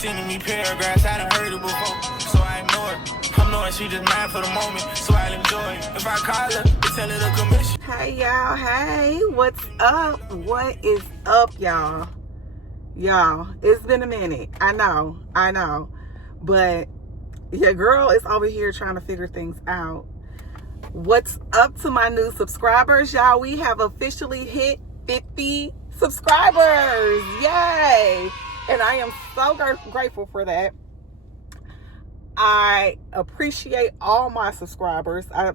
Sending me paragraphs, I done heard it before, so I ignore it. I'm knowing she just mine for the moment, so I'll enjoy it. If I call her, tell her the commission. Hey y'all, hey, what's up? What is up, y'all? Y'all, it's been a minute. I know. But your girl is over here trying to figure things out. What's up to my new subscribers, y'all? We have officially hit 50 subscribers. Yay! And I am so grateful for that. I appreciate all my subscribers. I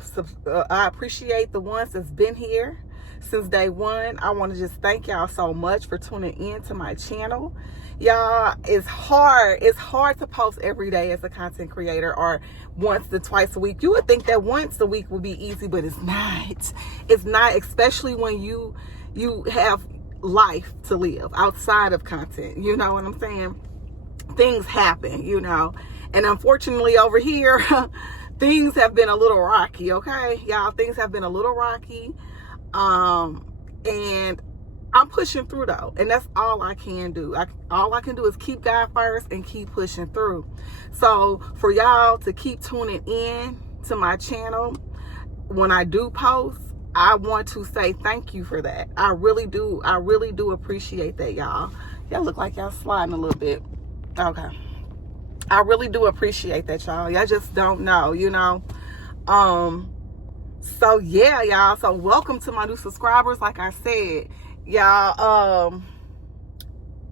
appreciate the ones that's been here since day one. I want to just thank y'all so much for tuning in to my channel. Y'all, it's hard to post every day as a content creator, or once to twice a week. You would think that once a week would be easy, but it's not, especially when you have life to live outside of content. You know what I'm saying? Things happen, and unfortunately over here things have been a little rocky. Okay, y'all, things have been a little rocky, and I'm pushing through though, and that's all I can do. All I can do is keep God first and keep pushing through. So for y'all to keep tuning in to my channel when I do post, I want to say thank you for that. I really do appreciate that, y'all. Y'all look like y'all sliding a little bit. Okay. I really do appreciate that, y'all. Y'all just don't know, So yeah, y'all. So welcome to my new subscribers. Like I said, y'all,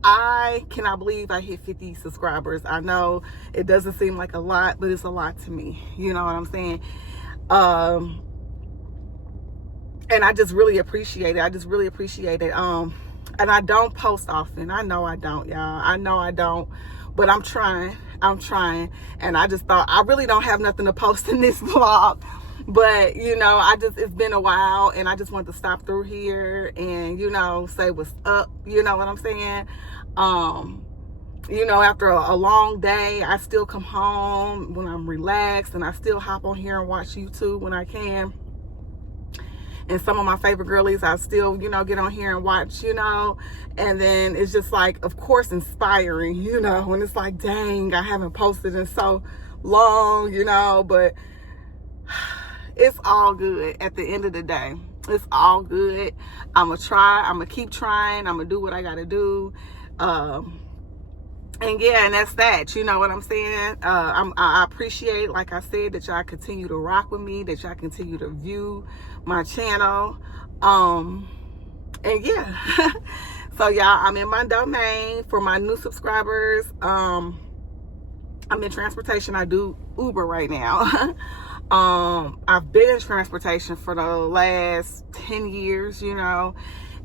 I cannot believe I hit 50 subscribers. I know it doesn't seem like a lot, but it's a lot to me. You know what I'm saying? And I just really appreciate it. And I don't post often. I know I don't, y'all. I know I don't, but I'm trying. And I just thought, I really don't have nothing to post in this vlog, but it's been a while, and I just wanted to stop through here and, say what's up. You know what I'm saying? After a long day, I still come home when I'm relaxed, and I still hop on here and watch YouTube when I can. And some of my favorite girlies, I still, get on here and watch, and then it's just like, of course, inspiring, when it's like, dang, I haven't posted in so long, but it's all good at the end of the day. It's all good. I'm going to keep trying. I'm going to do what I got to do. And yeah, and that's that. You know what I'm saying? I appreciate, like I said, that y'all continue to rock with me, that y'all continue to view my channel. And yeah. So y'all, I'm in my domain for my new subscribers. I'm in transportation. I do Uber right now. I've been in transportation for the last 10 years, you know,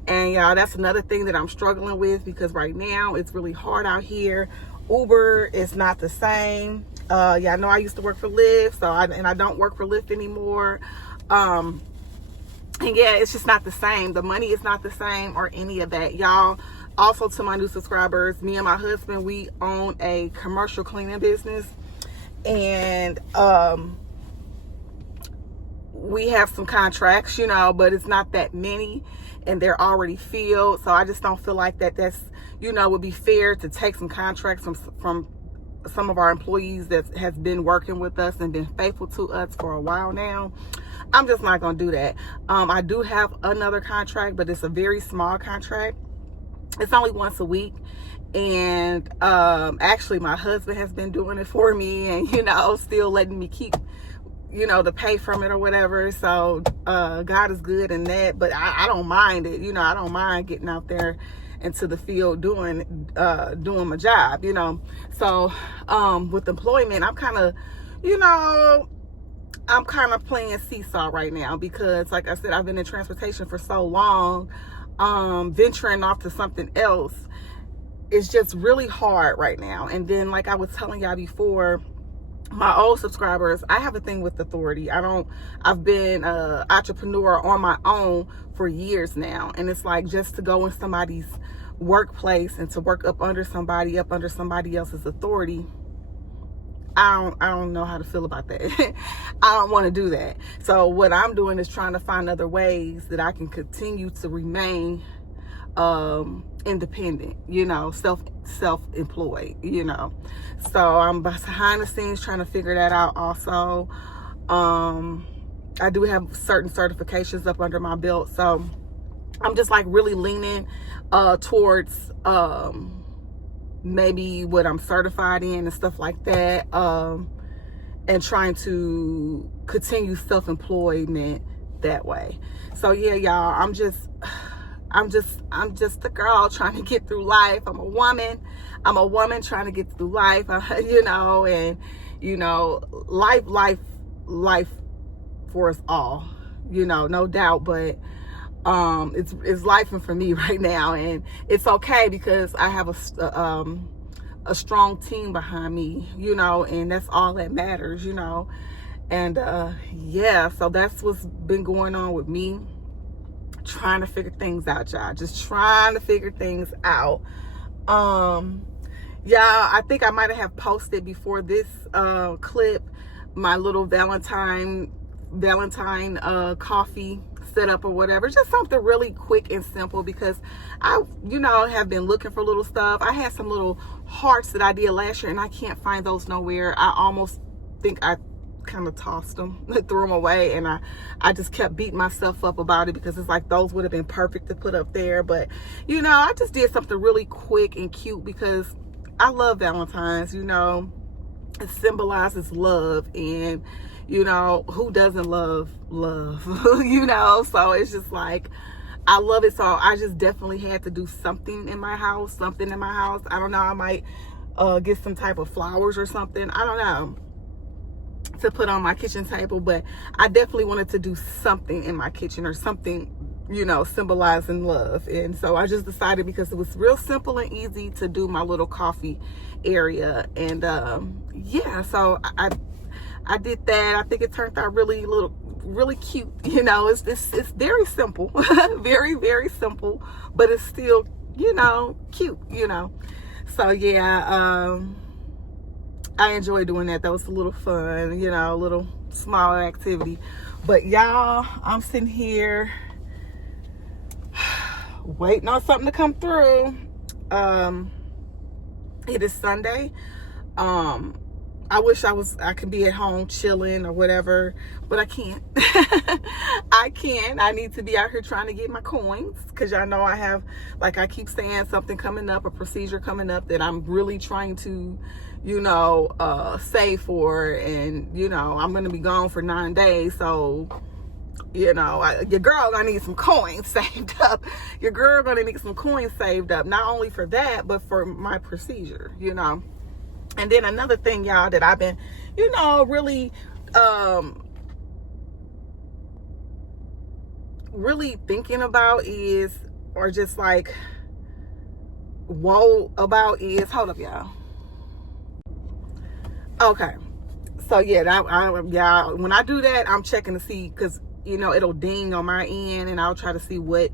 and y'all, that's another thing that I'm struggling with, because right now it's really hard out here. Uber is not the same. Yeah, I know I used to work for Lyft, and I don't work for Lyft anymore. And yeah, it's just not the same. The money is not the same or any of that, y'all. Also, to my new subscribers, me and my husband, we own a commercial cleaning business, and we have some contracts, you know, but it's not that many, and they're already filled. So I just don't feel like that's, you know, would be fair to take some contracts from some of our employees that has been working with us and been faithful to us for a while now. I'm just not gonna do that. I do have another contract, but it's a very small contract. It's only once a week, and actually my husband has been doing it for me, and, you know, still letting me keep, you know, the pay from it or whatever. So God is good in that, but I don't mind it. You know, I don't mind getting out there into the field doing my job, you know. So with employment, I'm kind of, you know, I'm kind of playing seesaw right now, because like I said, I've been in transportation for so long. Venturing off to something else is just really hard right now. And then, like I was telling y'all before, my old subscribers, I have a thing with authority. I've been an entrepreneur on my own for years now, and it's like, just to go in somebody's workplace and to work up under somebody else's authority, I don't know how to feel about that. I don't want to do that. So what I'm doing is trying to find other ways that I can continue to remain independent, you know, self-employed, you know. So I'm behind the scenes trying to figure that out also. I do have certain certifications up under my belt, so I'm just like really leaning towards maybe what I'm certified in and stuff like that, and trying to continue self-employment that way. So yeah, y'all, I'm just a girl trying to get through life. I'm a woman trying to get through life, you know, and, you know, life for us all, you know, no doubt. But it's life for me right now, and it's okay, because I have a strong team behind me, you know, and that's all that matters, you know. And yeah, so that's what's been going on with me, trying to figure things out, y'all. Just trying to figure things out. Yeah, I think I might have posted before this clip my little Valentine coffee setup or whatever. Just something really quick and simple, because I, you know, have been looking for little stuff. I had some little hearts that I did last year, and I can't find those nowhere. I almost think I kind of tossed them, threw them away, and I just kept beating myself up about it, because it's like those would have been perfect to put up there. But, you know, I just did something really quick and cute, because I love Valentine's, you know. It symbolizes love, and, you know, who doesn't love you know? So it's just like, I love it. So I just definitely had to do something in my house. I don't know, I might get some type of flowers or something, I don't know, to put on my kitchen table. But I definitely wanted to do something in my kitchen, or something, you know, symbolizing love. And so I just decided, because it was real simple and easy, to do my little coffee area. And yeah, so I did that. I think it turned out really cute, you know. It's very simple. Very, very simple, but it's still, you know, cute, you know. So yeah, I enjoy doing that. That was a little fun, you know, a little smaller activity. But y'all, I'm sitting here waiting on something to come through. It is Sunday. I wish I could be at home chilling or whatever, but I can't. I can't. I need to be out here trying to get my coins, because y'all know I have, like I keep saying, something coming up, a procedure coming up that I'm really trying to, you know, save for. And, you know, I'm going to be gone for 9 days. So, you know, your girl gonna need some coins saved up. Your girl gonna need some coins saved up, not only for that, but for my procedure, you know. And then another thing, y'all, that I've been, you know, really really thinking about is, or just like whoa about is, hold up y'all. Okay, so yeah, yeah, when I do that, I'm checking to see, because it'll ding on my end, and I'll try to see what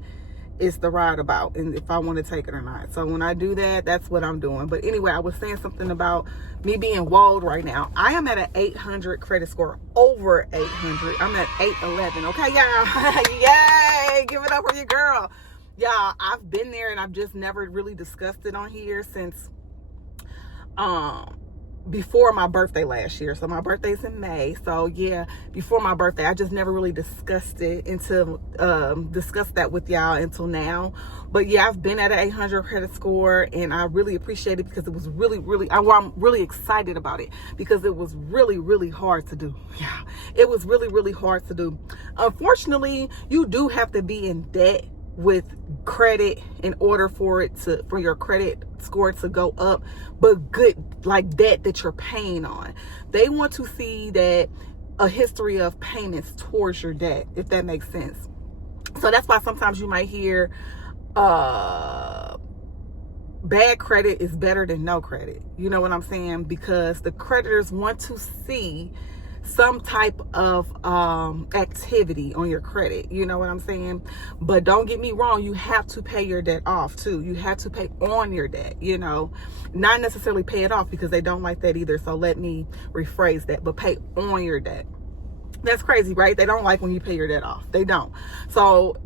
is the ride about and if I want to take it or not. So when I do that, that's what I'm doing. But anyway, I was saying something about me being walled right now. I am at an 800 credit score, over 800. I'm at 811. Okay, y'all. Yay! Give it up for your girl. Y'all, I've been there, and I've just never really discussed it on here since before my birthday last year. So my birthday's in May. So yeah, before my birthday, I just never really discussed it until discuss that with y'all until now. But yeah, I've been at an 800 credit score, and I really appreciate it because it was really, I'm really excited about it because it was really hard to do. Yeah, it was really hard to do. Unfortunately, you do have to be in debt with credit in order for your credit score to go up, but good, like that you're paying on. They want to see that a history of payments towards your debt, if that makes sense. So that's why sometimes you might hear bad credit is better than no credit. You know what I'm saying? Because the creditors want to see some type of activity on your credit. You know what I'm saying? But don't get me wrong, you have to pay your debt off too. You have to pay on your debt, not necessarily pay it off, because they don't like that either. So let me rephrase that, but pay on your debt. That's crazy, right? They don't like when you pay your debt off. They don't. So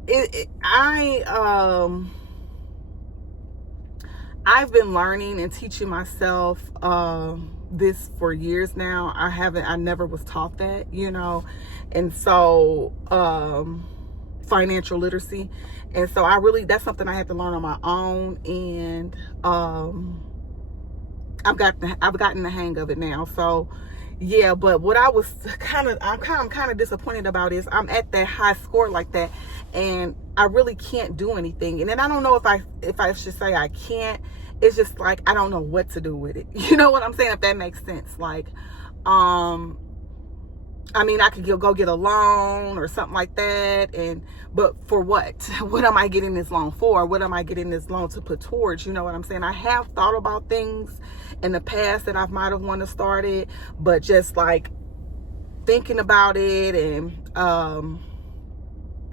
I've been learning and teaching myself this for years now. I never was taught that, and so financial literacy. And so that's something I had to learn on my own, and I've gotten the hang of it now. So yeah, but what I'm kind of disappointed about is I'm at that high score like that, and I really can't do anything. And then I don't know if I should say I can't. It's just like I don't know what to do with it. You know what I'm saying? If that makes sense. Like, I mean, I could go get a loan or something like that, but for what? What am I getting this loan for? What am I getting this loan to put towards? You know what I'm saying? I have thought about things in the past that I might have wanted to start it, but just like thinking about it and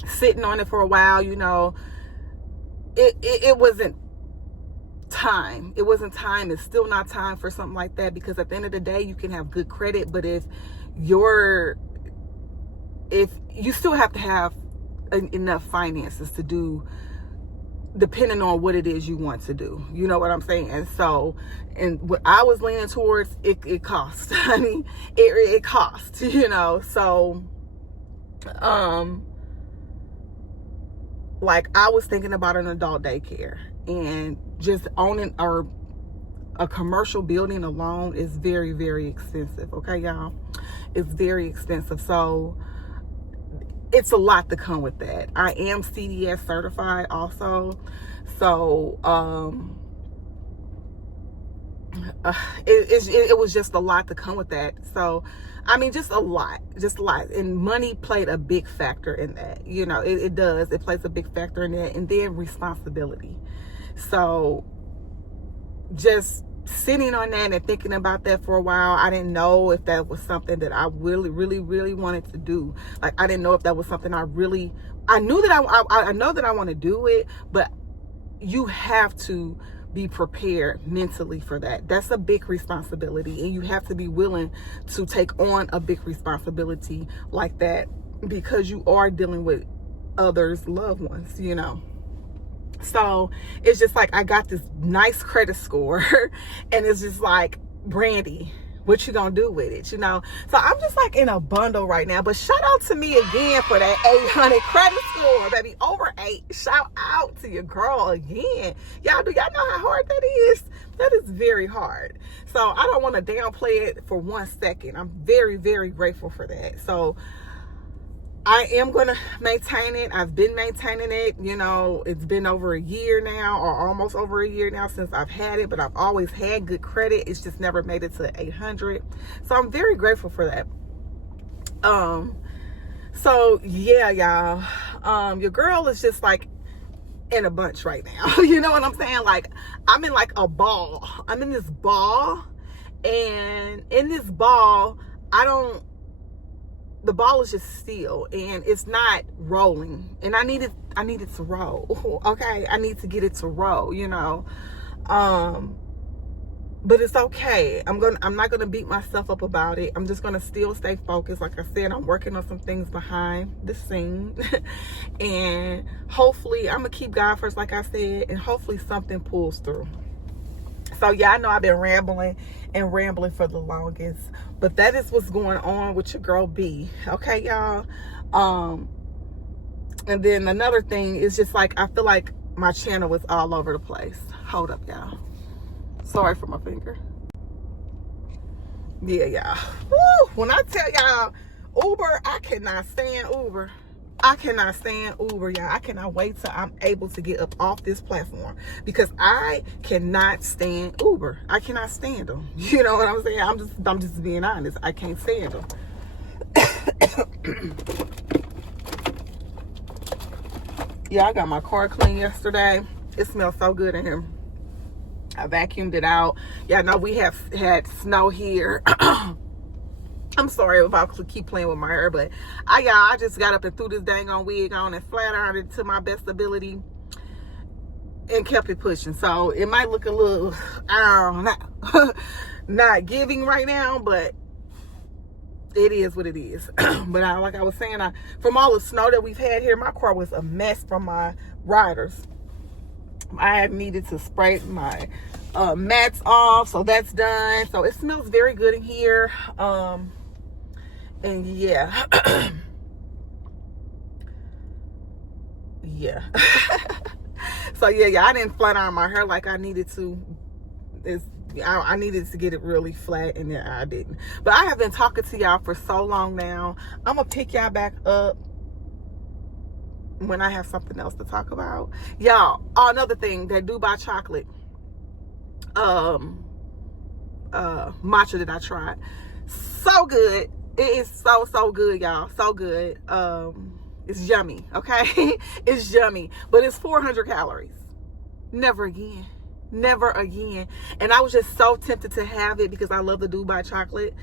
sitting on it for a while, it wasn't time. It wasn't time. It's still not time for something like that, because at the end of the day, you can have good credit, but if you still have to have enough finances to do, depending on what it is you want to do. You know what I'm saying? And so, and what I was leaning towards, it costs, honey. It costs, so like I was thinking about an adult daycare, and just owning a commercial building alone is very expensive. Okay, y'all, it's very expensive. So it's a lot to come with that. I am CDS certified also, so it was just a lot to come with that. So I mean, just a lot, and money played a big factor in that. It does. It plays a big factor in that, and then responsibility. So just sitting on that and thinking about that for a while, I didn't know if that was something that I really wanted to do. Like, I didn't know if that was something I knew that I know that I want to do it, but you have to be prepared mentally for that. That's a big responsibility, and you have to be willing to take on a big responsibility like that, because you are dealing with others' loved ones, So it's just like I got this nice credit score and it's just like, Brandy, what you gonna do with it? So I'm just like in a bundle right now. But shout out to me again for that 800 credit score, baby. Over 8. Shout out to your girl again. Do y'all know how hard that is? That is very hard. So I don't want to downplay it for 1 second. I'm very grateful for that. So I am going to maintain it. I've been maintaining it. It's been over a year now, or almost over a year now since I've had it, but I've always had good credit. It's just never made it to 800. So I'm very grateful for that. So yeah, y'all, your girl is just like in a bunch right now. You know what I'm saying? Like, I'm in like a ball. I'm in this ball, and in this ball, the ball is just still and it's not rolling, and I need it to roll. Okay, I need to get it to roll, you know. But it's okay. I'm not gonna beat myself up about it. I'm just gonna still stay focused. Like I said, I'm working on some things behind the scene. And hopefully I'm gonna keep God first, like I said, and hopefully something pulls through. So yeah, I know I've been rambling for the longest, but that is what's going on with your girl B. Okay, y'all. And then another thing is just like, I feel like my channel is all over the place. Hold up, y'all. Sorry for my finger. Yeah, y'all. Woo! When I tell y'all, Uber, I cannot stand Uber. I cannot stand Uber, y'all. I cannot wait till I'm able to get up off this platform, because I cannot stand Uber. I cannot stand them. You know what I'm saying? I'm just being honest. I can't stand them. Yeah, I got my car cleaned yesterday. It smells so good in here. I vacuumed it out. Yeah, no, we have had snow here. I'm sorry about keep playing with my hair, but I just got up and threw this dang on wig on and flat ironed it to my best ability and kept it pushing. So it might look a little, I don't know, not giving right now, but it is what it is. But like I was saying, from all the snow that we've had here, my car was a mess from my riders. I had needed to spray my mats off, so that's done. So it smells very good in here. And yeah. Yeah. So yeah, I didn't flat iron my hair like I needed to. I needed to get it really flat, and then I didn't. But I have been talking to y'all for so long now. I'm gonna pick y'all back up when I have something else to talk about. Y'all, another thing, that Dubai chocolate matcha that I tried, so good. It is so good, y'all. So good. It's yummy, okay? It's yummy, but it's 400 calories. Never again. Never again. And I was just so tempted to have it because I love the Dubai chocolate.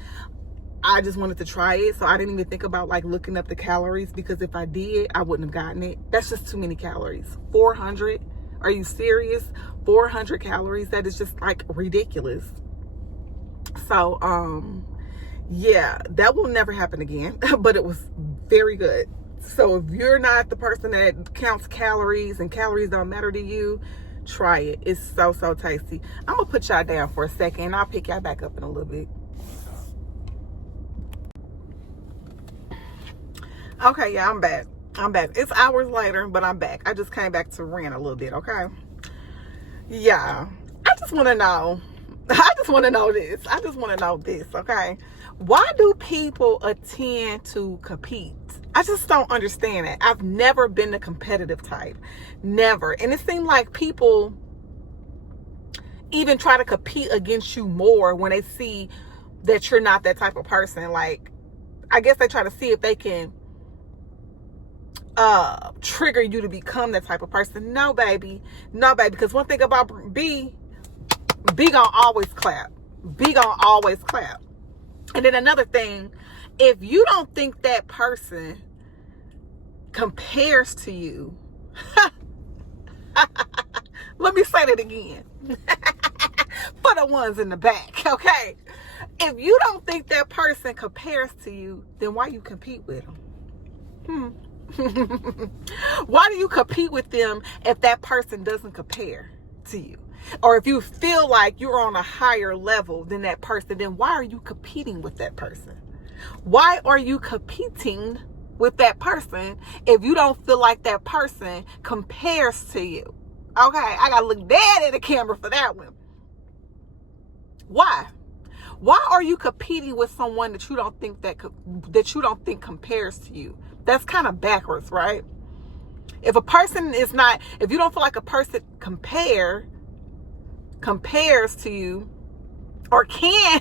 I just wanted to try it, so I didn't even think about like looking up the calories, because if I did, I wouldn't have gotten it. That's just too many calories. 400? Are you serious? 400 calories? That is just like ridiculous. So yeah, that will never happen again. But it was very good. So if you're not the person that counts calories and calories don't matter to you, try it. It's so tasty. I'm gonna put y'all down for a second and I'll pick y'all back up in a little bit. Okay, yeah, I'm back. It's hours later, but I'm back. I just came back to rant a little bit, okay? Yeah, I just want to know this, okay? Why do people attend to compete? I just don't understand it. I've never been the competitive type. Never. And it seemed like people even try to compete against you more when they see that you're not that type of person. Like, I guess they try to see if they can trigger you to become that type of person. No, baby. Because one thing about B gonna always clap. And then another thing, if you don't think that person compares to you, let me say that again for the ones in the back, okay? If you don't think that person compares to you, then why you compete with them? Why do you compete with them if that person doesn't compare to you? Or if you feel like you're on a higher level than that person, then why are you competing with that person? Why are you competing with that person if you don't feel like that person compares to you? Okay, I gotta look dead at the camera for that one. Why? Why are you competing with someone that you don't think compares to you? That's kind of backwards, right? If you don't feel like a person compares to you, or can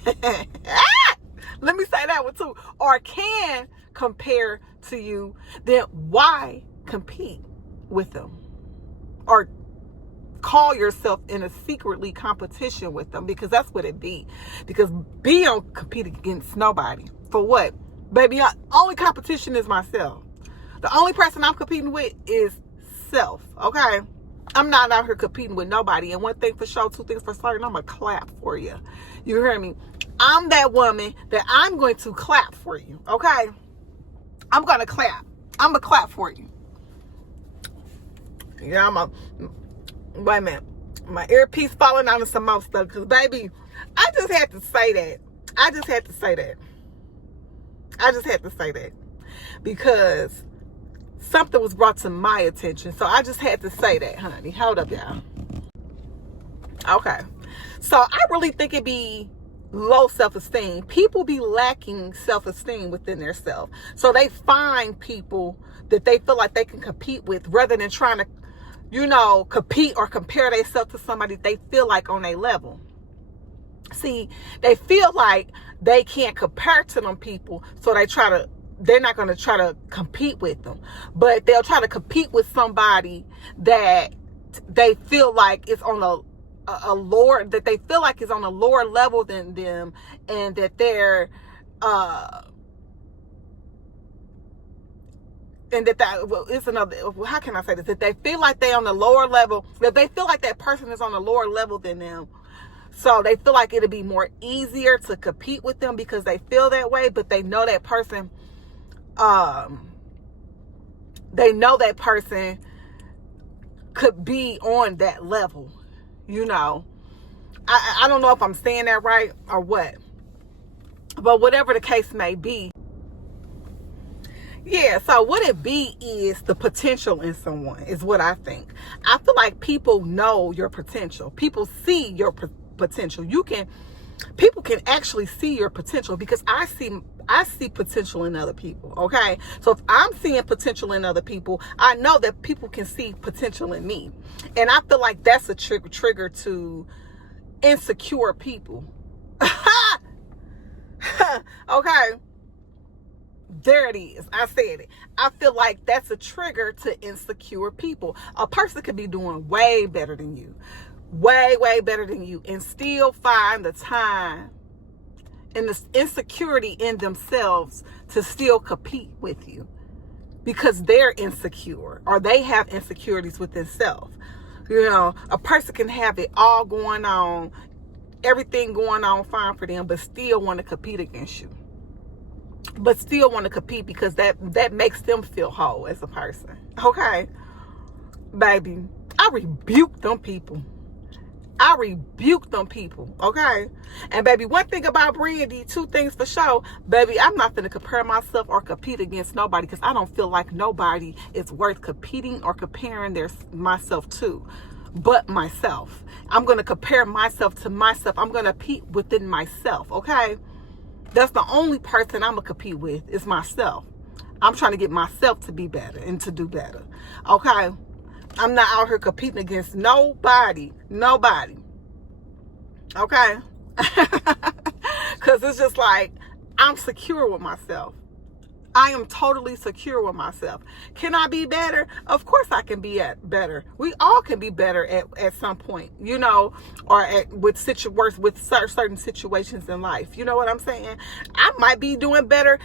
let me say that one too, or can compare to you, then why compete with them? Or call yourself in a secretly competition with them, because that's what it be. Because B don't compete against nobody. For what? Baby, only competition is myself. The only person I'm competing with is self, okay? I'm not out here competing with nobody. And one thing for sure, two things for certain, I'm going to clap for you. You hear me? I'm that woman that I'm going to clap for you, okay? I'm going to clap. I'm going to clap for you. Yeah, wait a minute. My earpiece falling out of some more stuff. Because, baby, I just had to say that. I just had to say that. Because something was brought to my attention. So I just had to say that, honey. Hold up, y'all. Okay. So I really think it be low self-esteem. People be lacking self-esteem within their self. So they find people that they feel like they can compete with rather than trying to, compete or compare themselves to somebody they feel like on their level. See, they feel like they can't compare to them people, so they're not going to try to compete with them. But they'll try to compete with somebody that they feel like is on a lower, that they feel like is on a lower level than them, and that they're it's another, how can I say this? That they feel like they're on the lower level, that they feel like that person is on a lower level than them. So they feel like it'll be more easier to compete with them because they feel that way, but they know that person, could be on that level, I don't know if I'm saying that right or what, but whatever the case may be. Yeah, so what it be is the potential in someone is what I think. I feel like people know your potential. People see your potential. People can actually see your potential, because I see potential in other people, okay? So if I'm seeing potential in other people, I know that people can see potential in me. And I feel like that's a trigger to insecure people. Okay? There it is. I said it. I feel like that's a trigger to insecure people. A person could be doing way better than you. Way, way better than you, and still find the time and the insecurity in themselves to still compete with you because they're insecure or they have insecurities within self. A person can have it all going on, everything going on fine for them, but still want to compete against you. But still want to compete because that makes them feel whole as a person. Okay? Baby, I rebuke them people. Okay? And baby, one thing about Brandy, two things for sure, baby, I'm not going to compare myself or compete against nobody, because I don't feel like nobody is worth competing or comparing myself to but myself. I'm going to compare myself to myself. I'm going to compete within myself, okay? That's the only person I'm going to compete with is myself. I'm trying to get myself to be better and to do better, okay? I'm not out here competing against nobody, okay? Because it's just like, I'm secure with myself. I am totally secure with myself. Can I be better? Of course I can be better. We all can be better at some point, or with certain situations in life. You know what I'm saying? I might be doing better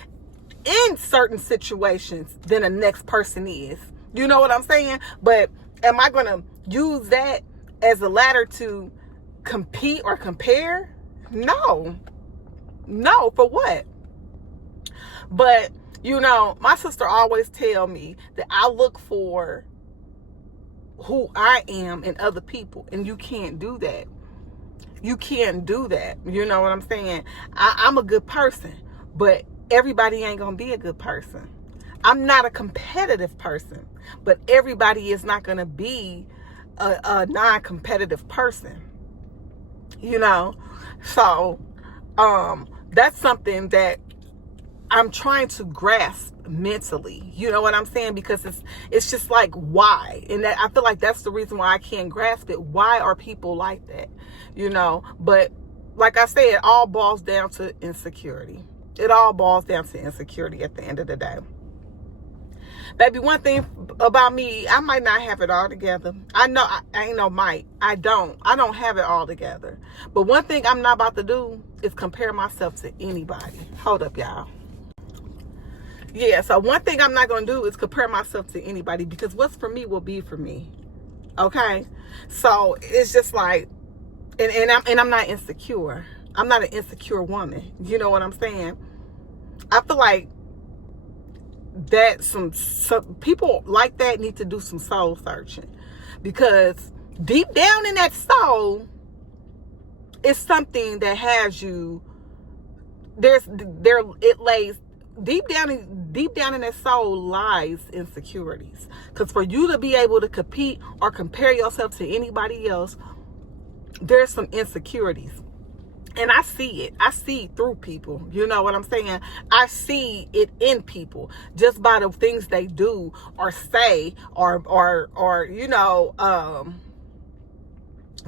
in certain situations than the next person is. You know what I'm saying? But am I going to use that as a ladder to compete or compare? No, for what? But my sister always tell me that I look for who I am in other people, and you can't do that. You know what I'm saying? I'm a good person, but everybody ain't gonna be a good person. I'm not a competitive person, but everybody is not gonna be a non-competitive person. So that's something that I'm trying to grasp mentally. You know what I'm saying? Because it's just like, why? And that, I feel like that's the reason why I can't grasp it. Why are people like that? But like I said, it all boils down to insecurity. It all boils down to insecurity at the end of the day. Baby, one thing about me, I might not have it all together. I know I ain't no might. I don't have it all together. But one thing I'm not about to do is compare myself to anybody. Hold up, y'all. Yeah, so one thing I'm not going to do is compare myself to anybody, because what's for me will be for me. Okay? So it's just like, and I'm not insecure. I'm not an insecure woman. You know what I'm saying? I feel like that some people like that need to do some soul searching, because deep down in that soul is something that has you it lays deep down in that soul lies insecurities. Because for you to be able to compete or compare yourself to anybody else, there's some insecurities. And I see it. I see through people. You know what I'm saying? I see it in people just by the things they do or say or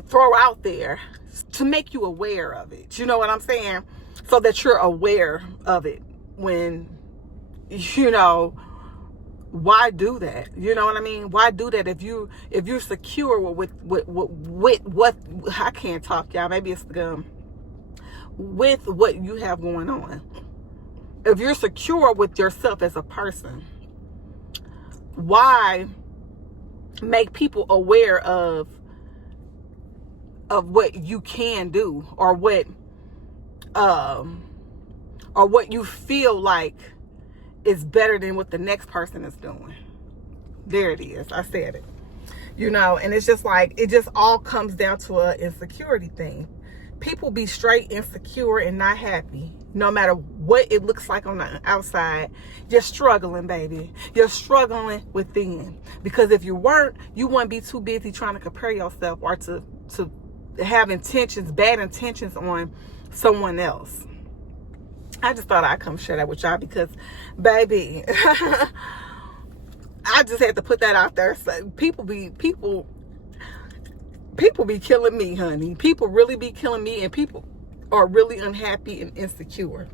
throw out there to make you aware of it. You know what I'm saying? So that you're aware of it. When, why do that? You know what I mean? Why do that if you're secure with what I can't talk, y'all. Maybe it's with what you have going on. If you're secure with yourself as a person, why make people aware of what you can do, or what you feel like is better than what the next person is doing? There it is. I said it. And it's just like, it just all comes down to an insecurity thing. People be straight insecure and not happy. No matter what it looks like on the outside, you're struggling, baby. You're struggling within. Because if you weren't, you wouldn't be too busy trying to compare yourself or to have bad intentions on someone else. I just thought I'd come share that with y'all because, baby, I just had to put that out there. So people be killing me, honey. People really be killing me, and people are really unhappy and insecure.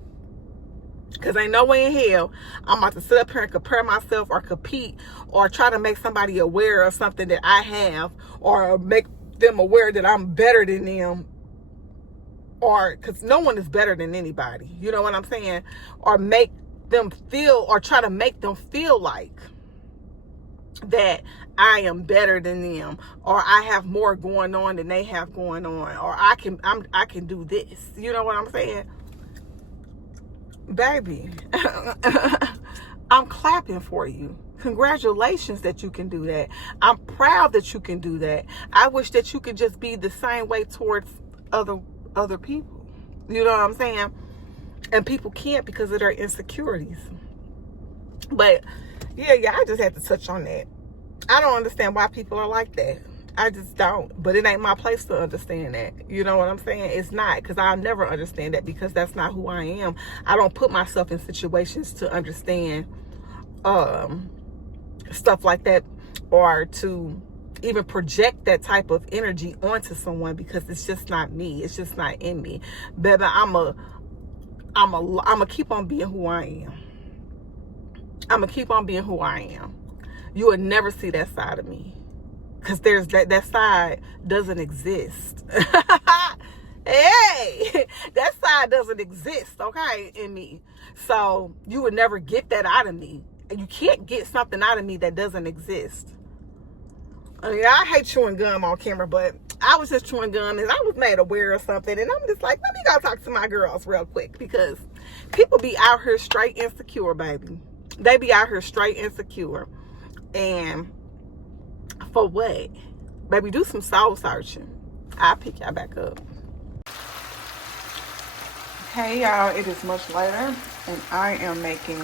Because ain't no way in hell I'm about to sit up here and compare myself or compete or try to make somebody aware of something that I have, or make them aware that I'm better than them. Or, because no one is better than anybody. You know what I'm saying? Or make them feel, or try to make them feel like that I am better than them, or I have more going on than they have going on, or I can do this. You know what I'm saying? Baby, I'm clapping for you. Congratulations that you can do that. I'm proud that you can do that. I wish that you could just be the same way towards other people. You know what I'm saying? And people can't because of their insecurities. But yeah, I just had to touch on that. I don't understand why people are like that. I just don't. But it ain't my place to understand that. You know what I'm saying? It's not, because I'll never understand that, because that's not who I am. I don't put myself in situations to understand stuff like that, or to even project that type of energy onto someone, because it's just not me. It's just not in me. Baby, I'm a keep on being who I am. I'm gonna keep on being who I am. You would never see that side of me, because there's that side doesn't exist. Hey, that side doesn't exist, okay, in me. So you would never get that out of me. And you can't get something out of me that doesn't exist. I mean, I hate chewing gum on camera, but I was just chewing gum and I was made aware of something, and I'm just like, let me go talk to my girls real quick, because people be out here straight insecure, baby. They be out here straight insecure. And for what? Baby, do some soul searching. I'll pick y'all back up. Hey y'all, it is much later, and I am making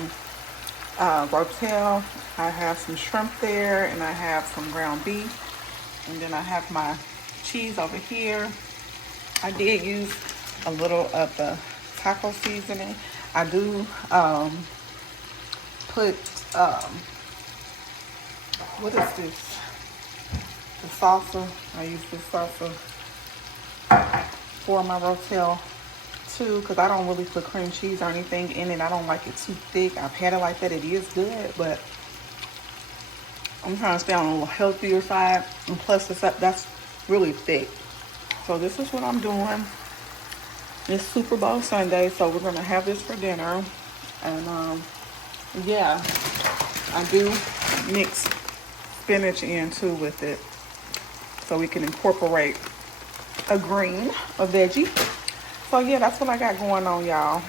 rotel. I have some shrimp there, and I have some ground beef, and then I have my cheese over here. I did use a little of the taco seasoning. I do put what is this? The salsa. I use this salsa for my rotel too, because I don't really put cream cheese or anything in it. I don't like it too thick. I've had it like that. It is good, but I'm trying to stay on a little healthier side, and plus that's really thick. So this is what I'm doing. It's Super Bowl Sunday, so we're gonna have this for dinner. And yeah, I do mix spinach in too with it, so we can incorporate a green, a veggie. So yeah, that's what I got going on, y'all.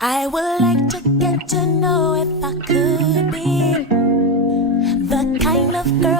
I would like to get to know if I could be the kind of girl